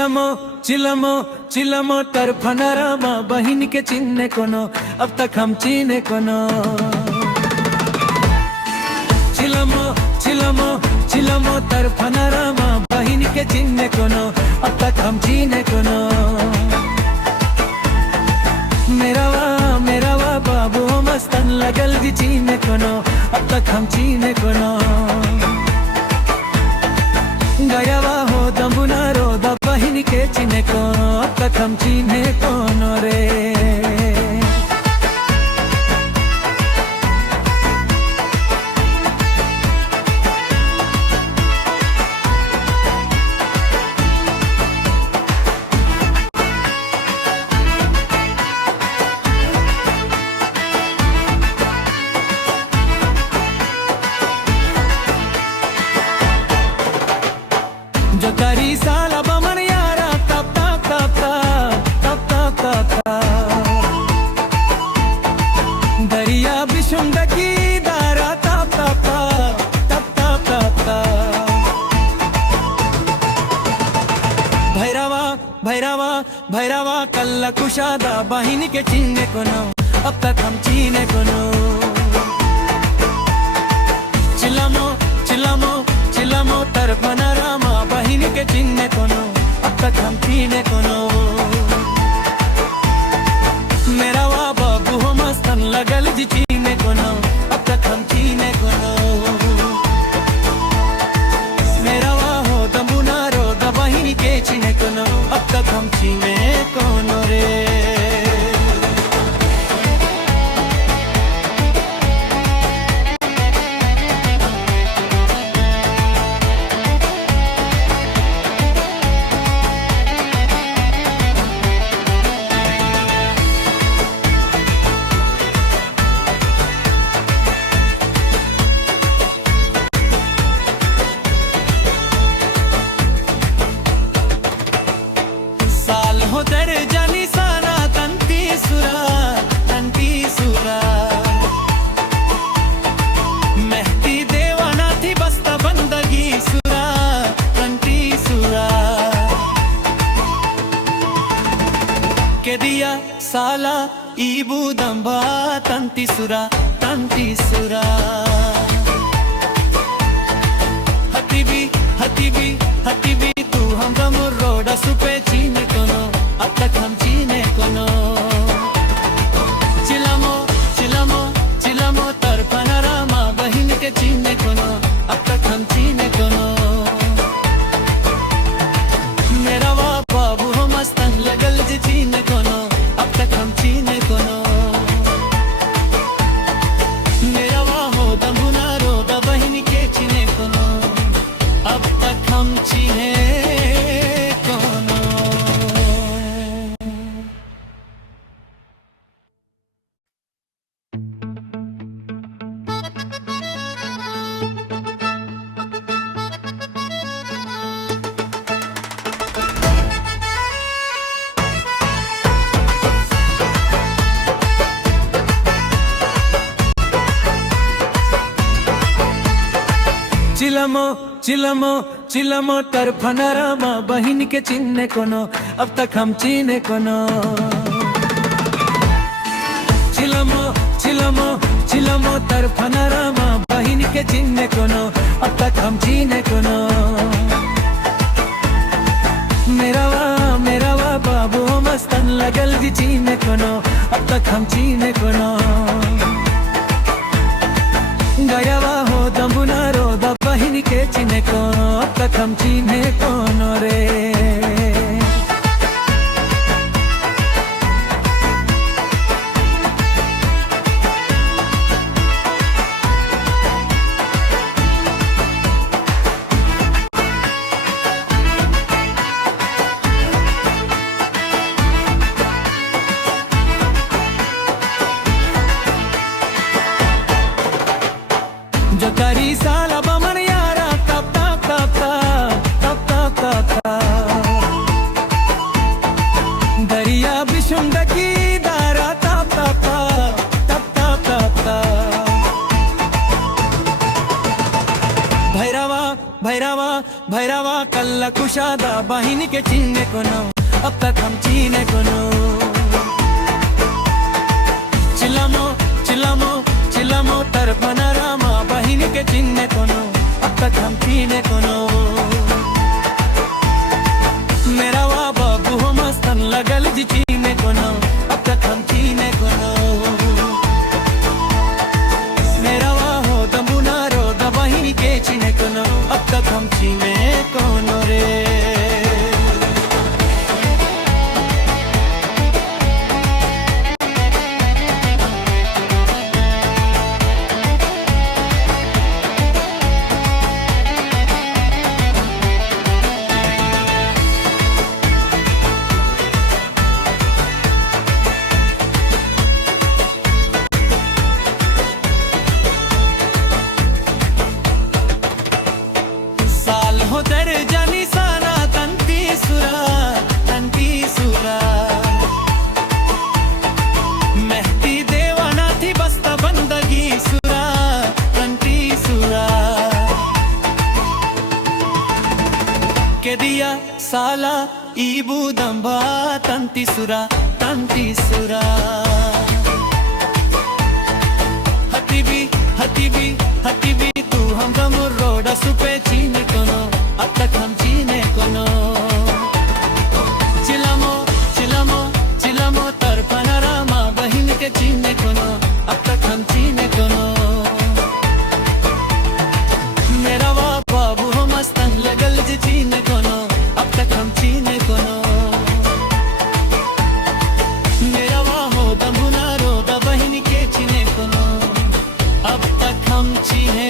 चिलमो चिलमो चिलमो तरफनरामा बहिन के चिन्ने कोनो अब तक हम चीने कोनो। चिलमो चिलमो चिलमो तरफनरामा बहिन के चिन्ने कोनो अब तक हम चीने कोनो। मेरा वा बाबू मस्तन लगल जी चीने कोनो अब तक हम चीने कोनो। गयावा हो दम्बुना रो द बहिन के चिने को अब तक हम चीने कोनो रे। जो करी साला बमन यारा तप तप तप तप तप तप दरिया बिशुंदकी दारा तप तप तप तप तप भैरवा भैरवा भैरवा कल्ला कुशादा बहिन के चीने कोनो अब तक हम चीने कोनो। चिलमो चिलमो चिलमो तरफनरामा बहिन के चिन्ने कोनो अब तक हम चीने कोनो। मेरा वा बाबू हो मस्तन लगल जी चीने कोनो अब तक हम चीने कोनो। मेरा वा हो दम्बुना रो द बहिन के चिन्ने कोनो अब तक हम चीने कोनो रे। दर जानी सारा तंती सुरा मेहती देवाना थी बस्ता बंदगी सुरा तंती सुरा के दिया साला ईबू दंबा तंती सुरा हती भी तू हम गमुर रोडा सुपे चीने कोनो अब तक हम चीने कोनो। चिलमो चिलमो चिलमो तरफनरामा बहिन के चीने कोनो अब तक हम चीने कोनो। मेरा वा बाबू हो मस्तन लगल जी चीने कोनो अब तक हम चीने कोनो। मेरा वा हो दम्बुना रो द बहिन के चीने कोनो अब तक हम चीने कोनो। चिलमो चिलमो चिलमो तरफनरामा बहिन के चिन्ने कोनो अब तक हम चीने कोनो। चिलमो चिलमो चिलमो तरफनरामा बहिन के चिन्ने कोनो अब तक हम चीने कोनो। मेरा वा बाबू मस्तन लगल जी चीने कोनो अब तक हम चीने कोनो। गयावा हो दम्बुना रो द बहिन के चिन्ने कोनो अब तक हम चीने कोनो रे। जो करी साला बमन यारा तप तप तप तप तप दरिया बिशुंदकी दारा तप तप तप तप भैरवा भैरवा भैरवा कल्ला कुशादा बहिनी के चिन्ने कोनो अब तक हम चीने कोनो चिलमो चिलमो चिलमो तरफना रामा बहिनी के चिन्ने कोनो अब तक हम चीने कोनो मेरा वा बाबू हो मस्तन लगल जी चीने कोनो अब तक हम चीने कोनो मेरा वा हो दमुना रो द बहिनी के चीने कोनो अब तक हम चीने कोनो रे जानी साना तंती सुरा मेहती देवाना थी बस्ता बंदगी सुरा तंती सुरा के दिया साला ईबू दंबा तंती सुरा हतीबी हतीबी हतीबी तू हम गमुर रोड सुपे चीने कोनो अब तक हम चीने कोनो चिलमो चिलमो चिलमो तरफना रामा बहिन के चीने कोनो अब तक हम चीने कोनो मेरा वा बाबू हो मस्तन लगल जी चीने कोनो अब तक हम चीने कोनो मेरा वा हो दमुना रो द बहिन के चीने कोनो अब तक हम चीने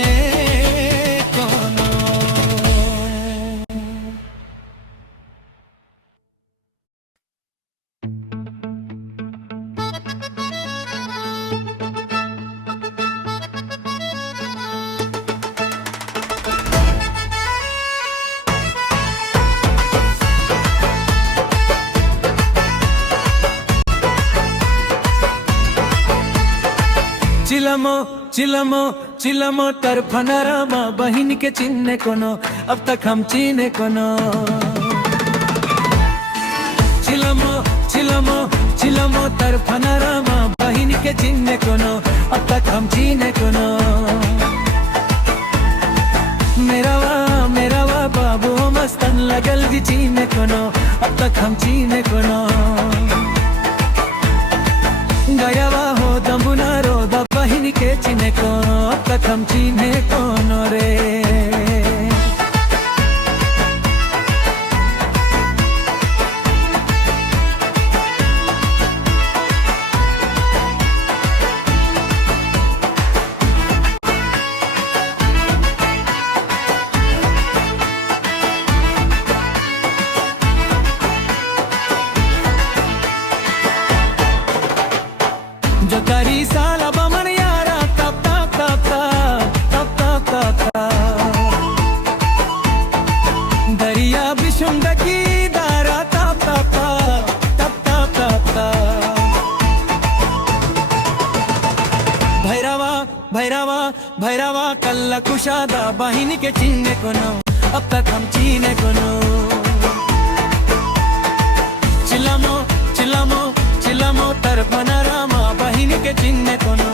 चिलमो चिलमो चिलमो तरफना रामा बहिन के चिन्ने कोनो अब तक हम चीने कोनो चिलमो चिलमो चिलमो तरफना रामा बहिन के चिन्ने कोनो अब तक हम चीने कोनो मेरा वा बाबू मस्तन लगल जी चीने कोनो अब तक हम चीने कोनो गयावा हो दमुना रो द बहिन के चीने कोनो अब तक हम चीने कोनो रे जो करी साला बमन यारा तप तप तप तप तप तप दरिया बिशुंदकी दारा तप तप तप तप तप भैरवा भैरवा भैरवा कल्ला कुशादा बहिनी के चिन्ने कोनो अब तक हम चीने कोनो चिलमो चिलमो चिलमो तरफना रामा बहिनी के चिन्ने कोनो